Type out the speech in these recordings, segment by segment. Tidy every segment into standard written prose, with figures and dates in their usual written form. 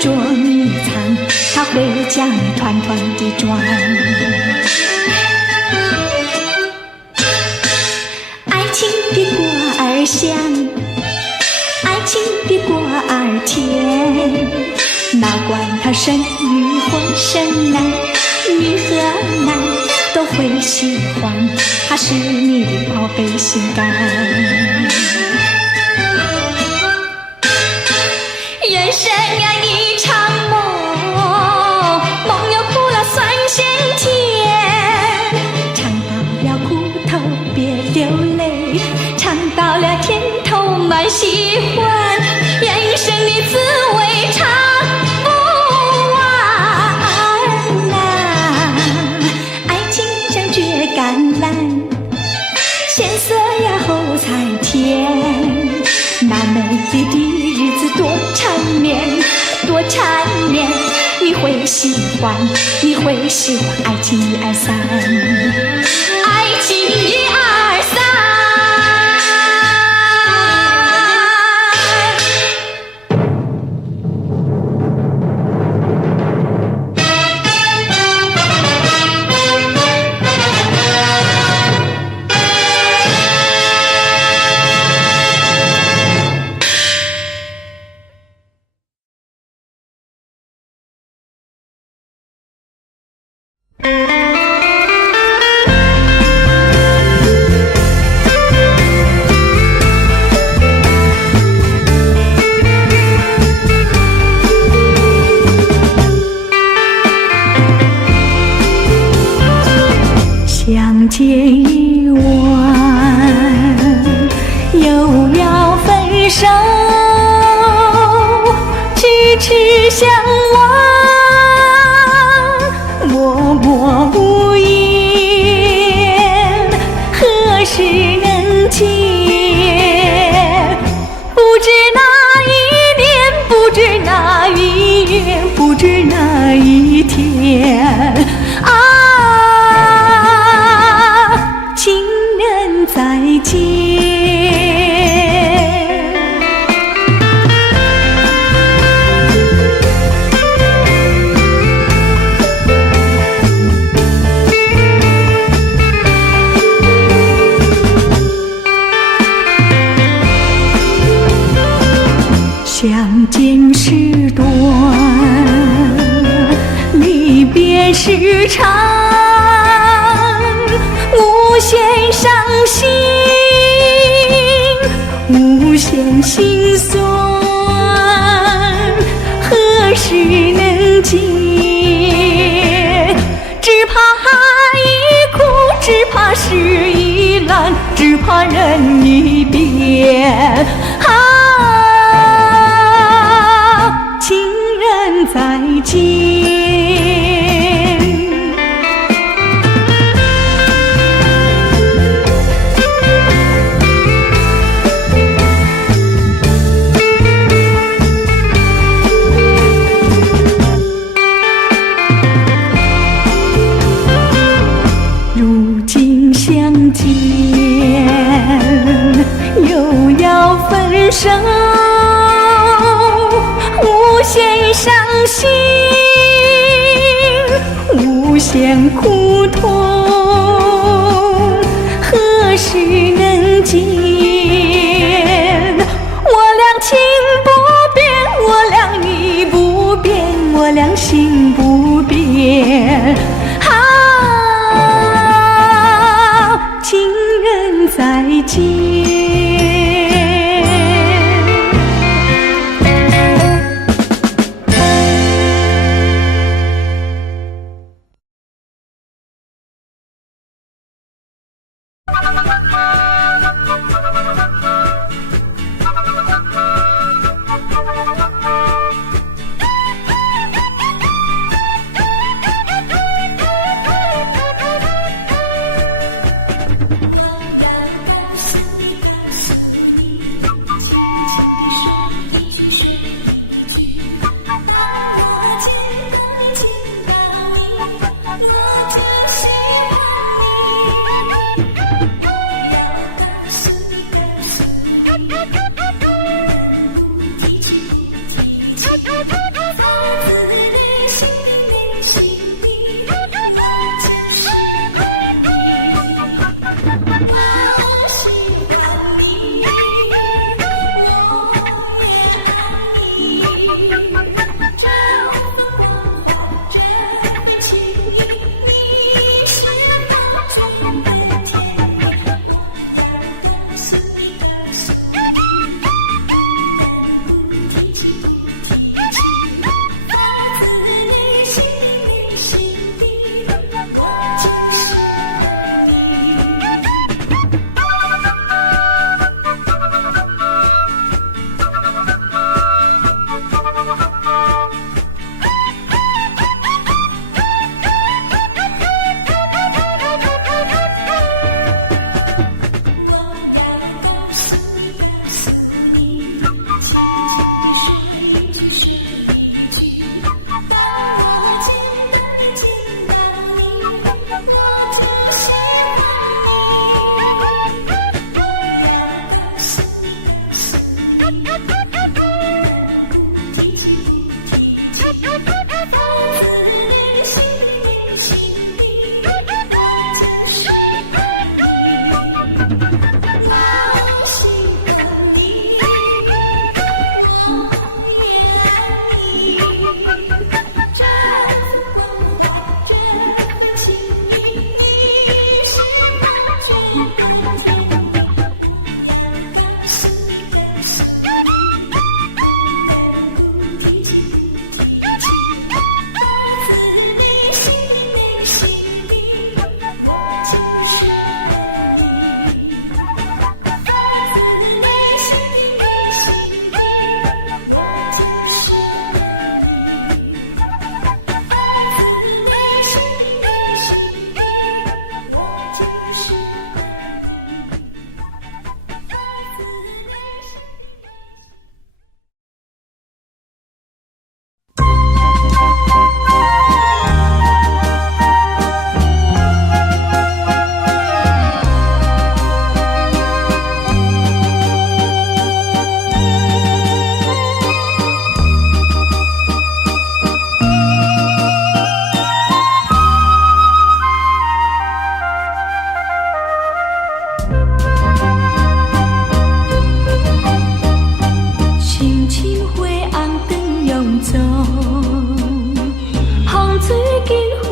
捉迷藏，它会将你团团地转。爱情的果儿香，爱情的果儿甜，哪管它生女或生男，女和男都会喜欢，它是你的宝贝心肝。人生啊一场梦，梦又苦了算咸甜，尝到了苦头别流泪，尝到了甜头满喜欢，人生的滋味尝不完啊。爱情像蕨甘蓝，鲜涩呀后才甜，那美丽的日子多缠绵，多缠绵，你会喜欢，你会喜欢爱情1、2、3，爱情1、2、3。相见已晚，又要分手，咫尺相望，默默无言，何时能见？不知哪一年，不知哪一月，不知哪一天再见。相见时短，离别时长，无限伤心，无限心酸，何时能见？只怕一哭，只怕事已烂，只怕人已变。情人再见。如今相见，又要分手，无限伤心，无限苦痛，何时能见？我俩情不变，我俩意不变，我俩心不变。情人再见。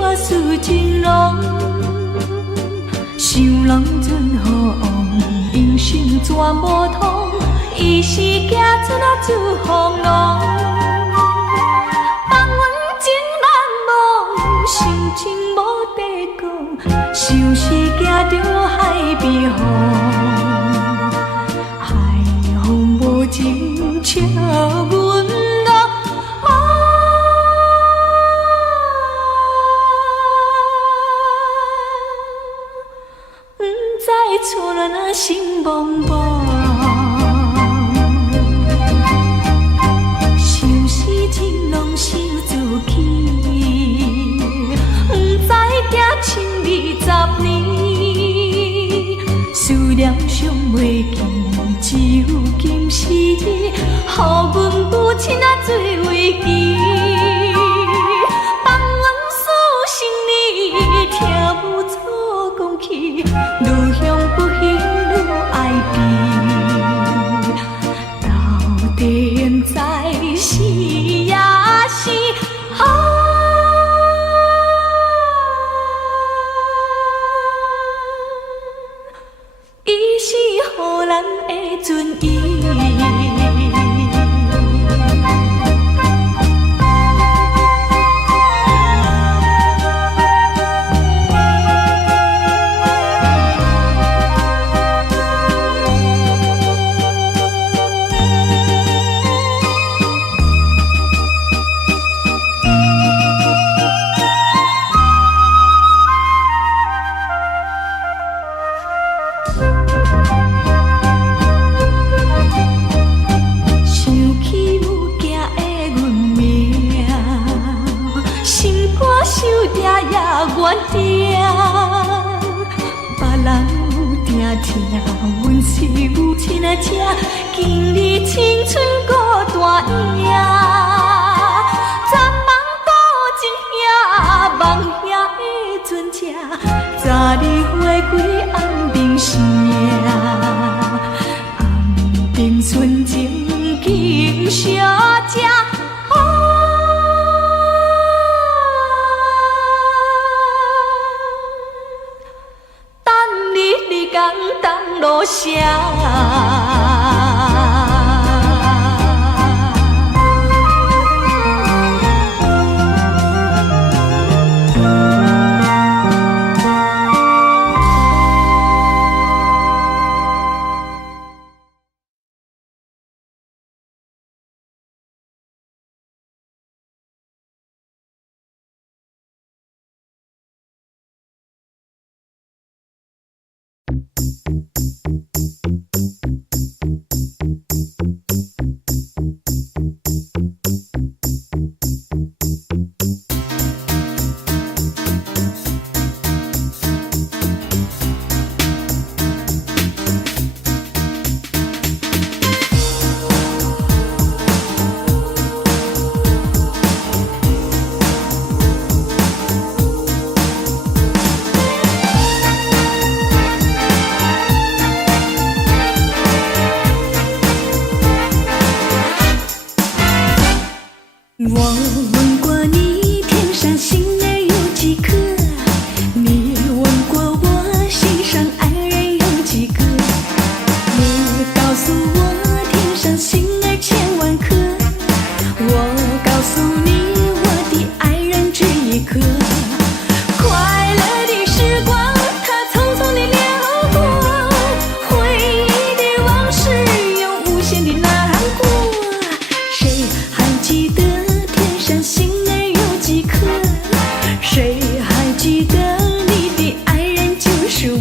我思情浓，想人尽好往，人生全无通，伊是行船啊自风浪，放阮情难忘，心情无地讲，想是行着海边风，海风无情笑阮郎。错了那心茫茫，想是情拢想自己，不知定亲20年，思念上袂记，只有今时日，予阮母亲啊最为记，放阮思心里，听母错讲起，愈向不幸愈爱悲，到底现在是也是伊是予咱的尊严。阮是母亲的车，经历青春孤单影，暂望故情兄，望兄的船车，早日回归安平城，安平纯情景小姐。当路声，我问过你，天上星儿有几颗？你问过我，心上爱人有几个？你告诉我，天上星儿千万颗。我告诉你，我的爱人只一颗。快乐的时光，它匆匆地流过，回忆的往事有无限的难过。谁还记得？星儿有几颗？谁还记得你的爱人就是我？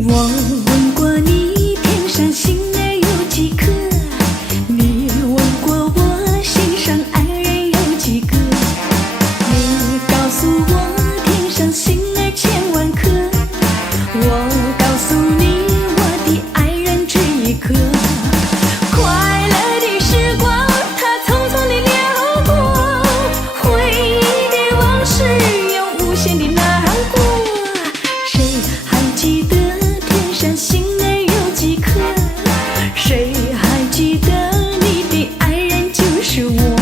我问过你，天上星儿有几颗？你问过我，心上就是我。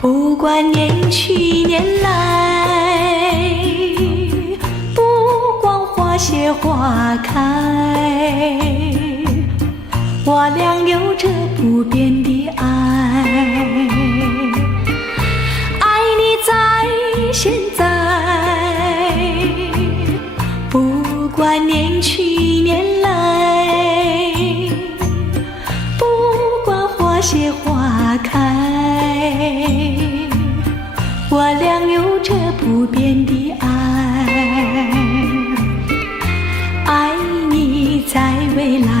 不管年去年来，不管花谢花开，我俩有着不变的爱，爱你在现在，不管年去年来，不管花谢花开，我俩有着不变的爱，爱你在未来。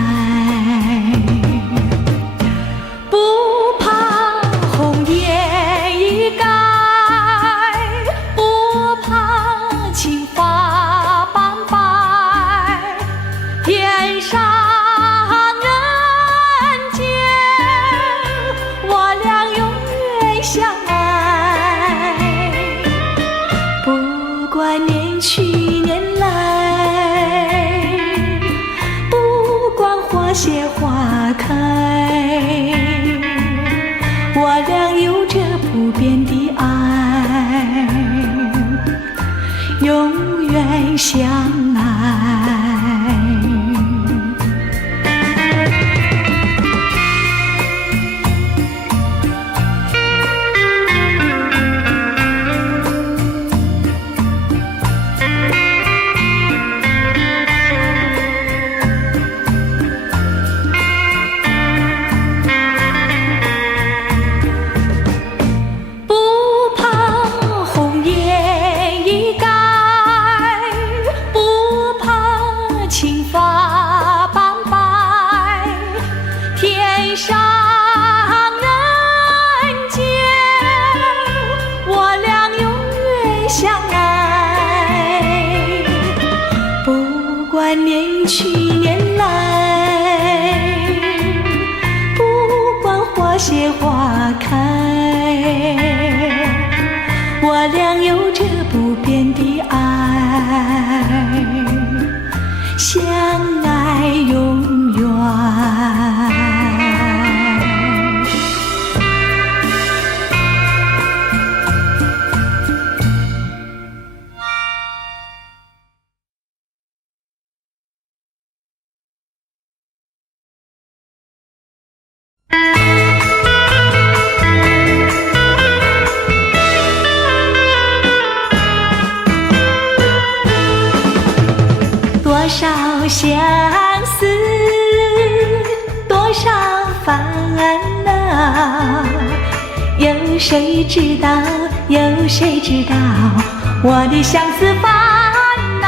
花谢花开，我俩有着不变的爱，永远相爱。年去年来，不管花谢花开，我俩有着不变的爱，相爱永远。多少相思，多少烦恼，有谁知道，有谁知道我的相思烦恼？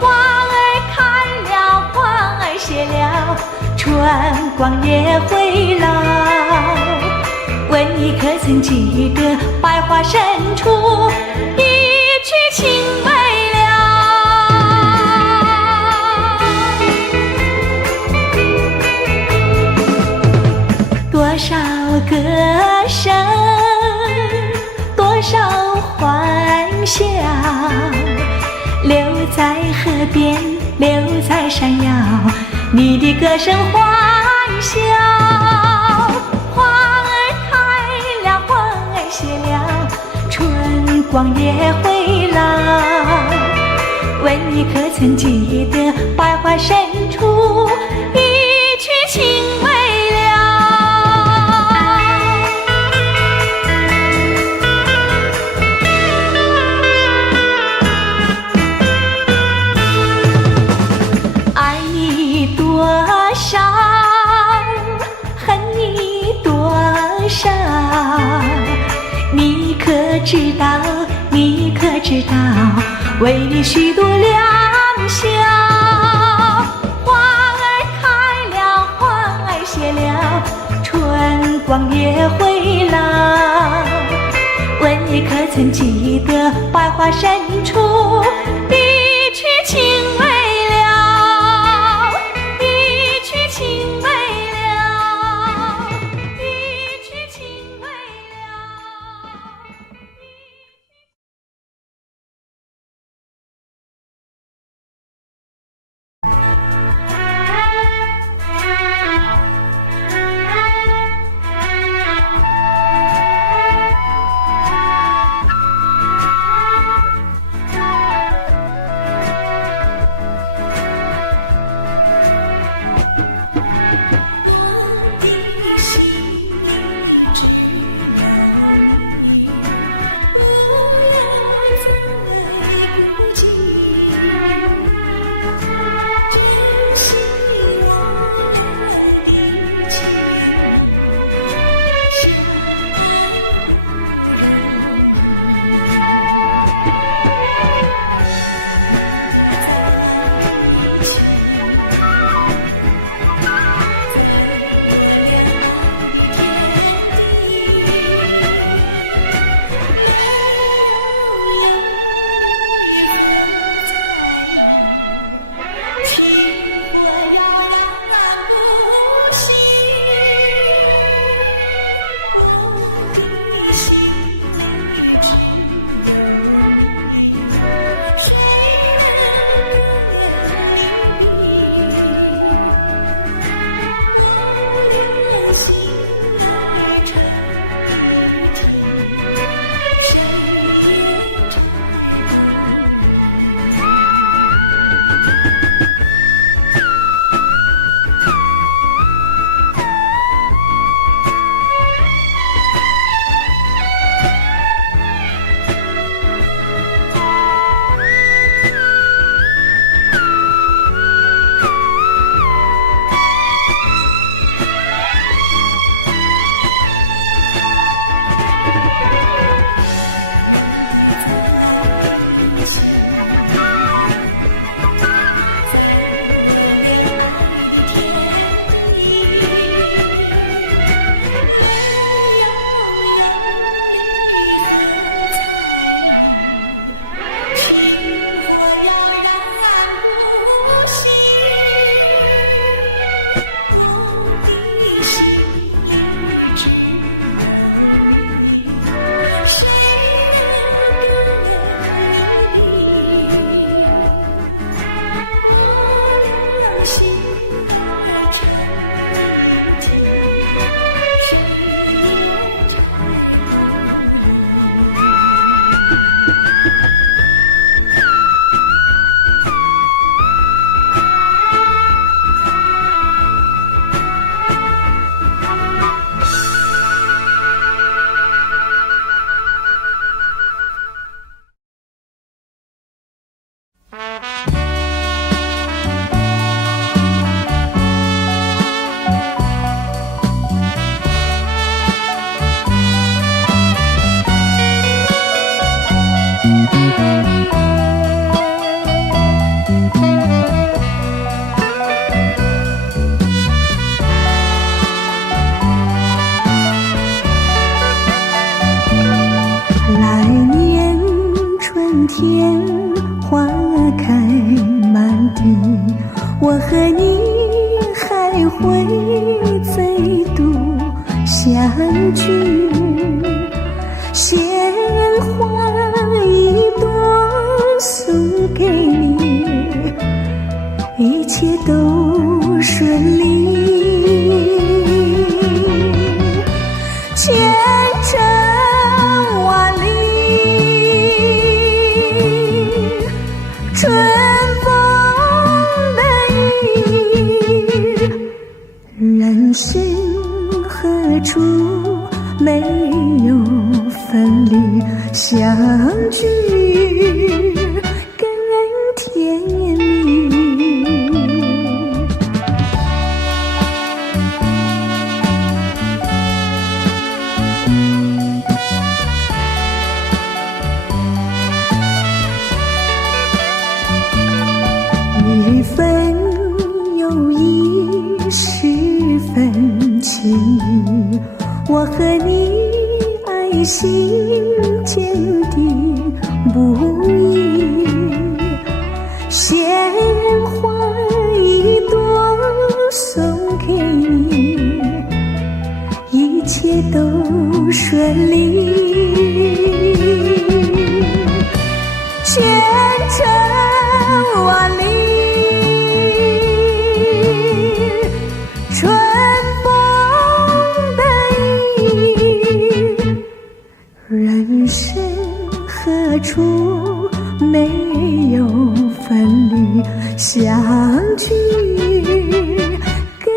花儿开了，花儿谢了，春光也会老。问你可曾记得百花深处一曲情美？多少歌声，多少欢笑，留在河边，留在山腰，你的歌声欢笑。花儿开了，花儿谢了，春光也会老。问你可曾记得百花深处一曲情美？你可知道，你可知道，为你许多良宵。花儿开了，花儿谢了，春光也会老。问你可曾记得百花深处一曲情美了，一曲情美了，一曲情美了。和你还会再度相聚，鲜花一朵送给你，一切都顺利。千程万里，春风得意，人生何处没有分离，相聚更甜蜜。一分友谊十分情谊，我和你爱心坚定不移，鲜花一朵送给你，一切都顺利。千程万里，春风得意，人生何处没有分离，相聚更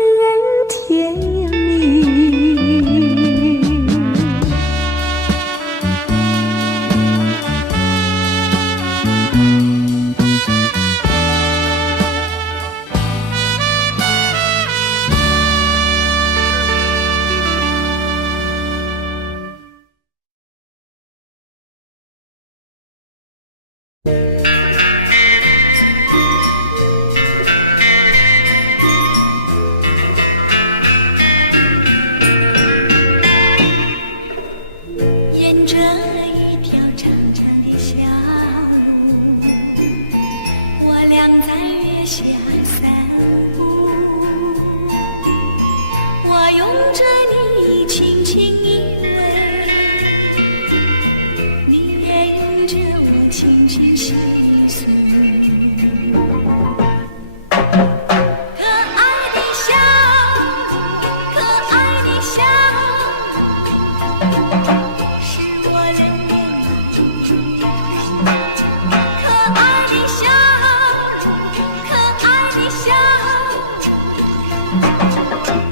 甜蜜。沿着一条长长的小路，我俩在月下散步。我拥着你轻轻依偎，你也拥着我轻轻细诉。可爱的笑，可爱的笑，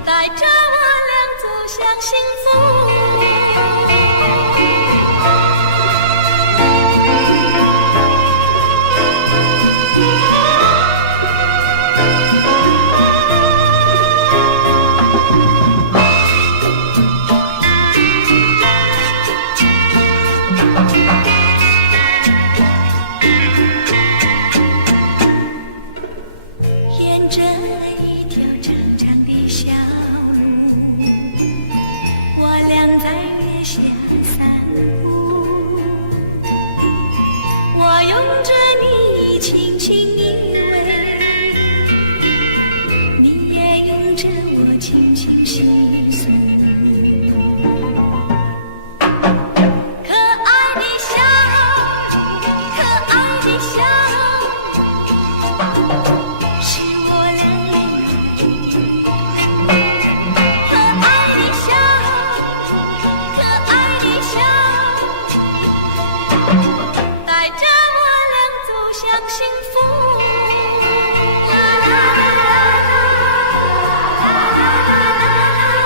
带着我俩走向幸福。沿着一条长长的小路，我俩在月下散步。我拥着你轻轻依偎，你也拥着我轻轻细诉。可爱的笑，可爱的笑，带着我俩走向幸福。啦啦啦啦啦啦啦啦啦。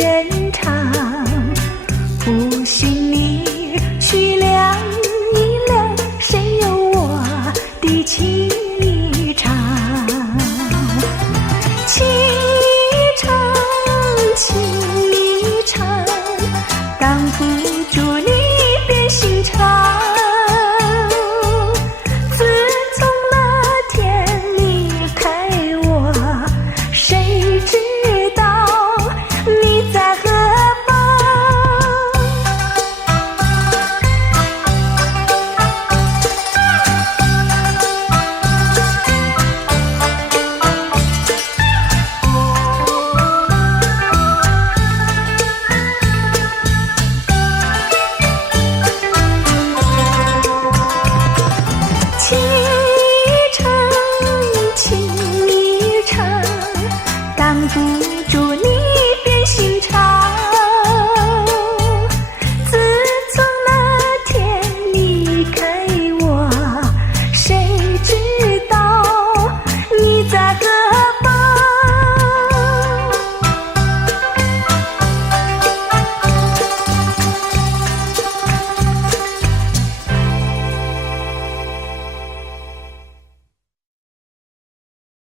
人长，不信你去量一量，谁有我的情一场？情一场，情一场，当初